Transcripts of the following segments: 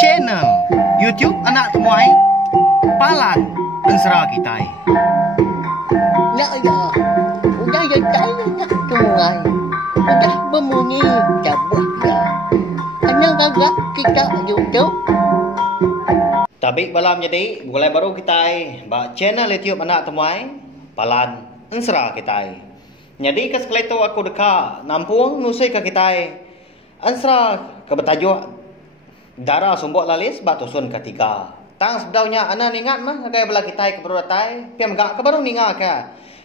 channel YouTube anak temuai Palan Ensra Kitai. Nak ya, udah ya saya nak tungai, udah berbunyi cabut ya. Anak agak kita YouTube. Tabik balam jadi mulai baru Kitai, ba channel YouTube anak temuai Palan Ensra Kitai. Jadi ke sekeleto aku deka nampung nusai ke Kitai. Ensra ke betajuk darah sumbok lalis batu sun ketiga. Tang sebelahnya ana ningat mah ngagai bela Kitai ke berutai, piam gak ke baru ningat ke.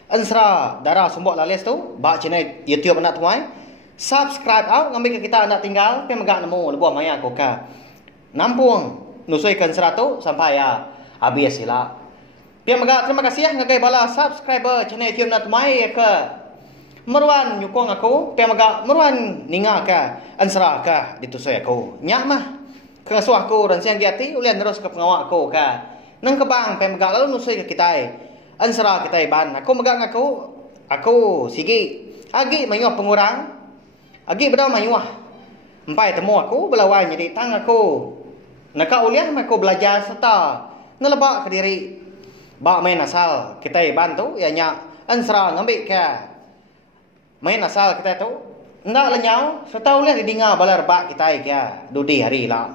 Ensra darah sumbok lalis tu ba channel YouTube anak temuai. Subscribe out ngambil ke kita anak tinggal, piam gak nemu lebuh maya aku ke. Nampung nusui kan 100 sampai ya habis sila. Piam agak terima kasih ya ngagai bala subscriber channel YouTube nak mai ke meruan nyukong aku, piam agak meruan ninga ke ansra ke ditusui aku. Nyak mah kengasuh aku dan siang giati ulian terus ke pengawak aku ke. Nang kebang piam agak lalu nusui ke kita. Ansra kita ban. Aku megang aku sigi. Agi mayuh pengurang. Agi bedau mayuh. Empai temu aku belawan jadi tang aku. Naka ulian aku belajar serta ngelebak ke diri. Bak main asal kita bantu ya nyak ansra ngambil ke main asal kita tu ndak lenyau serta ulian didinga balar bak kita ke dudi hari lah.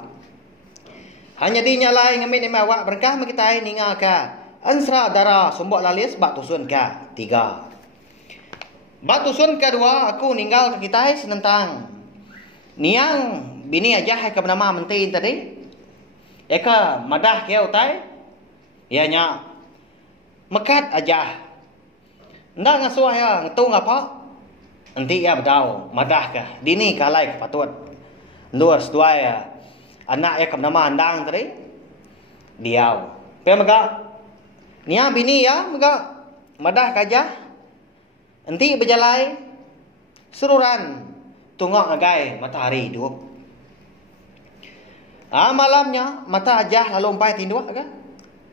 Hanya di nyalai ngambil ni awak berkah kita ninga ke ansra darah sumbok lalis bak tusun ke 3. Bak tusun kedua aku ninggal ke kita senentang. Niang bini aja ke bernama mentin tadi. Eka madah ke utai ya nya mekat aja ndak ngasuh ya ngetung apa nanti ya bedau madah ke dini kalai ke patut luar sedua ya anak ya ke nama andang tadi diau pe mega nia bini ya mega madah kaja nanti berjalai sururan tungok agai matahari hidup. Malamnya mata aja lalu umpai tinduk kan?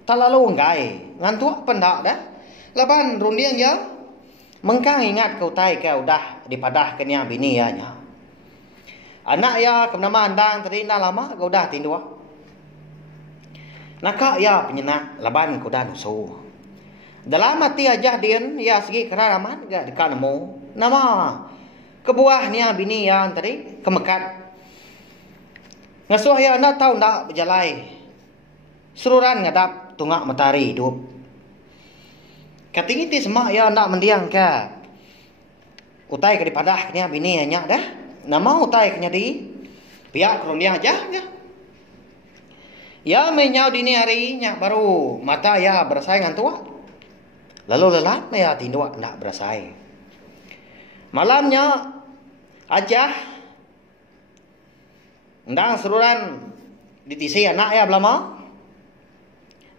Tak lalu engai ngantuk pendak dah. Laban rundiang ya mengkang ingat kau tai kau dah dipadah kenia bini ya nya. Anak ya kenama andang tadi nak lama kau dah tinduk. Nakak ya penyenak laban kau dah nusu. Dalam mati aja dian ya segi kerana aman gak dekat nemu. Nama kebuah nia bini ya tadi kemekat. Ngasuh ya anak tahu ndak berjalai. Sururan ngadap tungak matahari hidup. Kating itu semak ya ndak mendiang ke. Utai ke dipadah kenya bini nya dah. Nama utai kenya di pihak kerundiang aja ya. Ya menyau dini hari nya baru mata ya berasai ngantua. Lalu lelap ya tinduk ndak berasai. Malamnya aja ndang seruran ditisi anak ya belama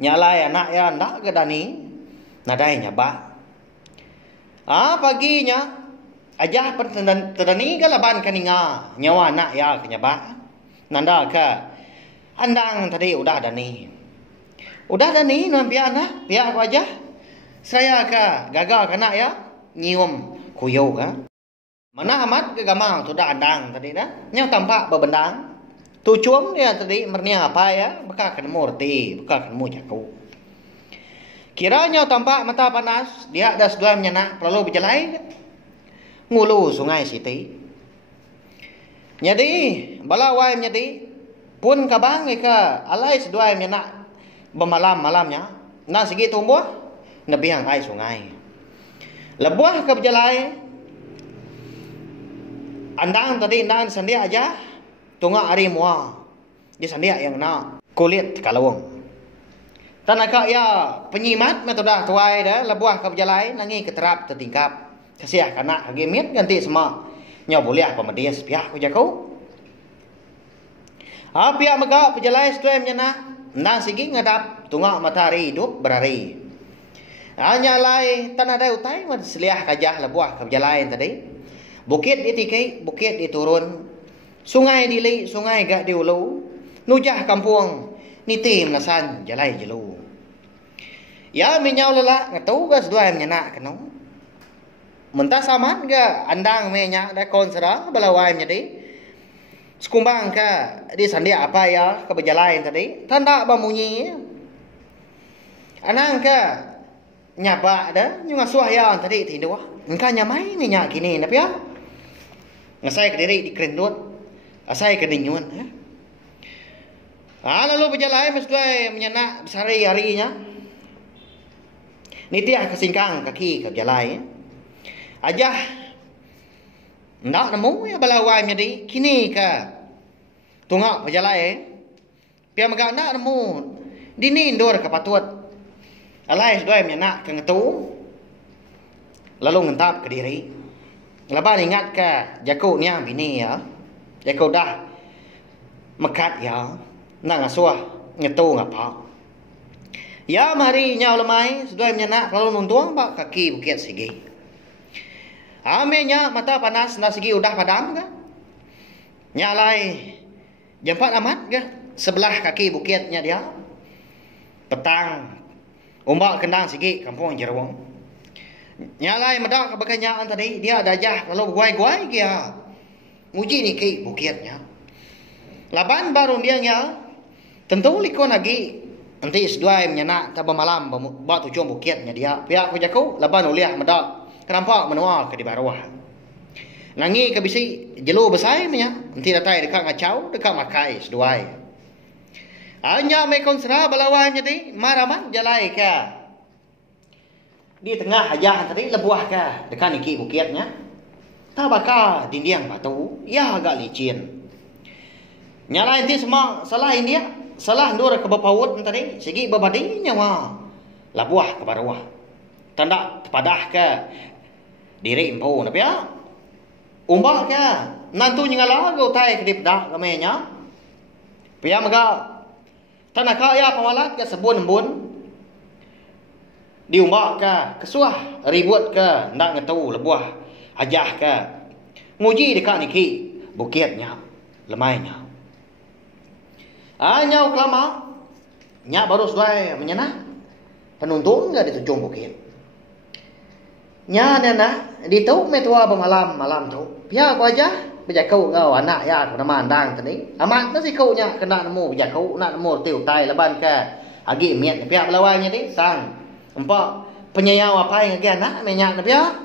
nyalai anak ya ndak gedani nadai nyaba paginya aja terdani galaban kaninga nyawa anak ya kenyaba nanda ke andang tadi udah dani nampi anak pihak aku aja saya ke gagal anak ya nyium kuyau ka mana amat ke gamang sudah andang tadi dah nyau tampak berbendang tu cuam dia tadi mernia apa ya bekak kenemu roti bekak kenemu jaku kiranya tampak mata panas dia ada sedua menyenak perlu berjalai ngulu sungai siti jadi balawai menjadi pun kabang ika alai sedua menyenak bermalam-malamnya nah segi tumbuh nebiang ai sungai lebuah ke berjalai andang tadi andang sendia aja tungak hari mua di sandia yang nak kulit kalawang tanaka ya penyimat metoda tuai dah lebuah ke berjalai nangi keterap tertingkap kasiah kanak gemit ganti semua nya boleh apa medias pihak ku jakau pihak mega berjalai setuai menyana nang sigi ngadap tungak matahari hidup berhari hanya lai tanah dah utai mad seliah kajah lebuah ke berjalai tadi bukit ditikai bukit diturun sungai dili, sungai gak diulu, nujah kampung, niti melasan jalai jelu. Ya menyau lelak ngatau gas dua menyenak kenau. Mentah saman ga andang menya da konsera balawai menjadi Sekumbang ke di sandia apa ya ke berjalan tadi. Tanda bamunyi. Anang ke nyaba dah nyung asuh ya tadi tindu. Engka nyamai ni nyak kini napa ya? Ngasai ke diri di kerendut. Asai ke dinyun ya. Lalu berjalan mesti menyenak sehari harinya. Nitiah kesingkang kaki ke jalan ya. Ajah ndak nemu ya balawai jadi kini ke tungak berjalan ya. Pia maga ndak nemu dini ndur ke patut. Alai sedoi menyenak ke ngetu. Lalu ngentap ke diri. Lepas ingat ke jaku nya bini ya. Jaku dah mekat ya. Nang asuh ngetu ngapa. Ya mari nyau lemai sedoi menyenak lalu nuntuang bak kaki bukit sigi. Amenya mata panas na sigi udah padam ke? Nyalai jempat amat ke? Sebelah kaki bukitnya dia. Petang umbak kendang sigi kampung Jerawang. Nyalai medak ke bekanyaan tadi dia dajah lalu guai-guai dia. Muji ni ki bukitnya. Laban baru dia nya tentu liko lagi nanti seduai menyenak tabah malam buat tujuan bukitnya dia. Pihak ku jaku laban uliah medak kenampak menua ke di bawah. Nangi ke bisi jelu besai nya nanti datai dekat ngacau dekat makai seduai. Hanya mekon serah balawan jadi maraman jalai ke. Di tengah aja tadi lebuah ke dekat niki bukitnya. Tabaka dinding batu ya agak licin. Nyala inti semua salah India, salah ndur ke bapaut tadi, segi babadi nyawa. Labuah ke bawah. Tanda padah ke diri empu napa ya? Umbak ke nantu nyala go tai ke dipdah kamenya. Pia maga tanah kaya pamalat ke sebun-bun. Diumbak ke kesuah ribut ke ndak ngetu lebuah ajah ke nguji dekat niki bukitnya lemainya. Nyau kelama nyak baru suai menyenang penuntung enggak di tujung bukit. Nya nana di tu metua malam tu. Pia ku aja bejakau ngau anak ya ku nama andang tadi. Amat nasi kau nya kena nemu bejakau nak nemu tiu tai leban ke agi miet pia belawanya ni sang. Empak penyayau apa yang agi anak menyak pia.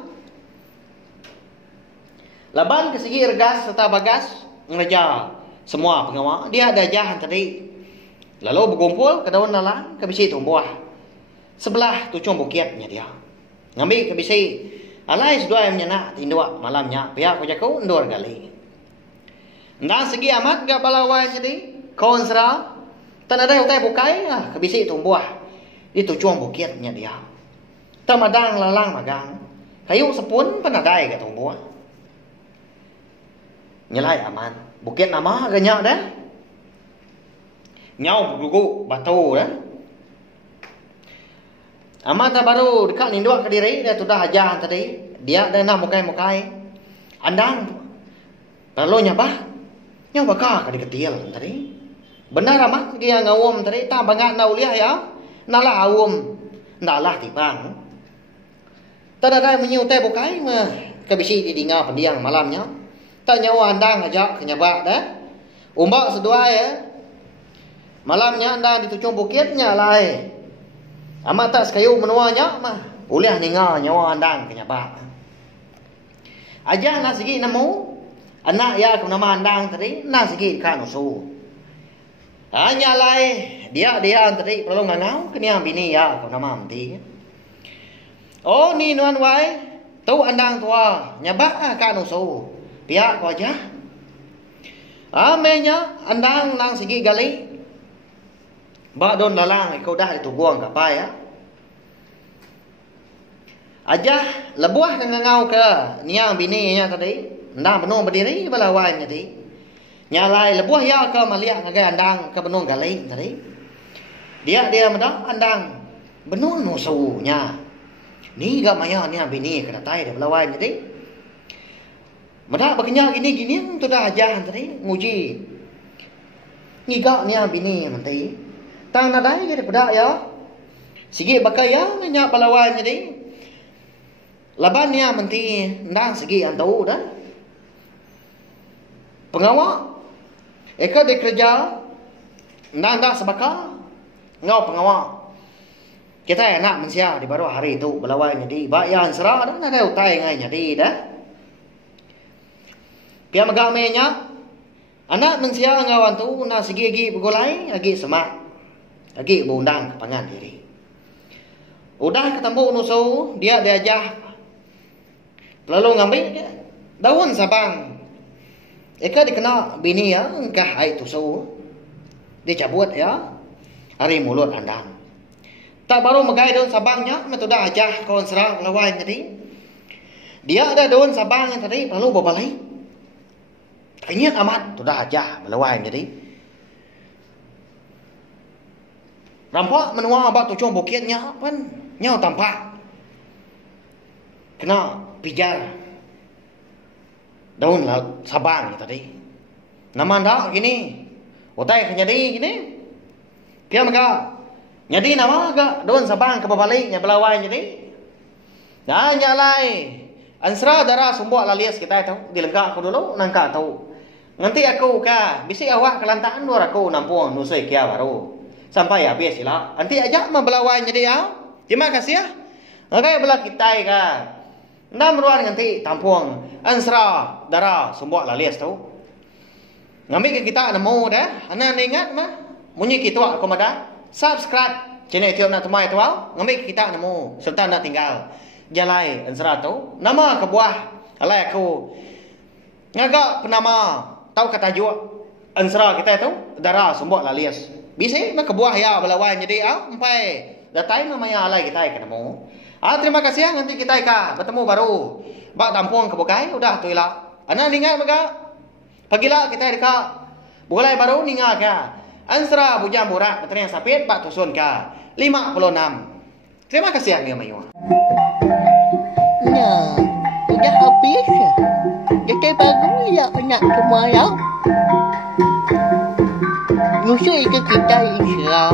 Laban ke segi ergas serta bagas ngejar semua pengawal dia ada jahan tadi. Lalu berkumpul ke daun lalang ke bisi tumbuh. Sebelah tucung bukitnya dia. Ngambil ke bisi alai sedua yang menyenak tindua malamnya pihak ku jaku ndur gali. Ndang segi amat gak balawai jadi kawan serah tan ada utai bukai ke bisi tumbuh di tucung bukitnya dia. Tamadang lalang magang kayu sepun penadai ke tumbuh. Nyelai aman. Bukit nama ganyak dah. Nyau gugu batu dah. Amat baru dekat ninduk ke diri dia sudah ajar tadi. Dia dah nak mukai-mukai. Andang. Lalu nyapa? Nyau bakar ke diketil tadi. Benar amat dia ngawum tadi. Tak bangat nak uliah ya. Nalah awum. Nalah tipang. Tak ada menyutai bukai mah. Kebisi didingar pendiang malamnya. Tak nyawa andang aja kenyabak dah. Umbak sedua ya. Malamnya andang di tucung bukitnya lai. Amat tak sekayu menuanya mah. Uliah ningal nyawa andang kenyabak. Aja nak segi nemu. Anak ya ke nama andang tadi. Nak segi kan usu. Hanya lai. Dia tadi perlu ngangau. Keniang bini ya ke nama mati. Oh ni nuan wai. Tu andang tua. Nyabak kan usu. Pihak ku aja. Amenya andang nang segi gali. Bak don lalang ikau dah ditubuang kapai ya. Aja lebuah ke ngangau ke niang bininya tadi. Andang penuh berdiri balawai tadi. Nyalai lebuah ya ke maliak ngagai andang ke penuh gali tadi. Dia medak andang penuh nusunya. Ni gak maya niang bini ke datai balawai tadi. Medak berkenyak gini-gini tu dah ajar tadi nguji. Ngigak niang bini nanti. Tang nadai jadi pedak ya. Sigi bakai ya nyak balawai jadi. Laban niang nanti ndang sigi antau dah. Pengawak Eka di kerja, nanda sebaka, ngau pengawal. Kita enak mensia di baru hari itu belawai jadi bayan serah dah ada utai ngai jadi dah. Pia magamenya anak mensia ngawan tu na sigi begolai agi semak. Agi bundang kepangan diri. Udah ketemu nusu dia diajak lalu ngambil daun sabang. Eka dikena bini ya engkah ai tusu. Dia cabut ya. Hari mulut andang. Tak baru megai daun sabangnya, metu dah ajah kawan serang lawan tadi. Dia ada daun sabang yang tadi lalu berbalai. Ingat amat tu dah ajah melawan jadi. Rampak menua abah tu cuma bukitnya pun nyau tampak. Kena pijar daun sabang tadi. Nama dah gini. Otai jadi gini. Pia maka jadi nama agak daun sabang ke baliknya belawai jadi. Dah nyalai. Ansra darah sumbuak lalias kita tahu dilengkak aku dulu nangka tahu. Nanti aku ka bisi awak kelantaan luar aku nampung nusai kia baru. Sampai habis sila. Nanti ajak membelawai jadi ya. Terima kasih ya. Oke belah kita ka. Ndam ruan nanti tampung ansra darah sumbuak lalias tahu. Ngambil ke kita nemu dah. Anak ingat mah. Munyi kita aku mada. Subscribe channel YouTube nak temai tu ngambil ke kita nemu serta nak tinggal. Jalai ansra tu. Nama kebuah alai aku. Ngagak penama tahu kata jua ansra kita tu darah sumbuak lalias. Bisa mah kebuah ya belawai jadi sampai datai namanya alai kita ketemu. Terima kasih ya nanti kita bertemu baru. Bak tampung ke bukai udah tu ilah. Anak ingat maka pagilah kita dekat bulai baru ninga ka. Ansra bujang burak betul yang sapit bak tusun ka 56. Terima kasih ya Mayu. Nah, udah habis. Jadi bagus ya anak semua ya. Musuh itu kita Islam.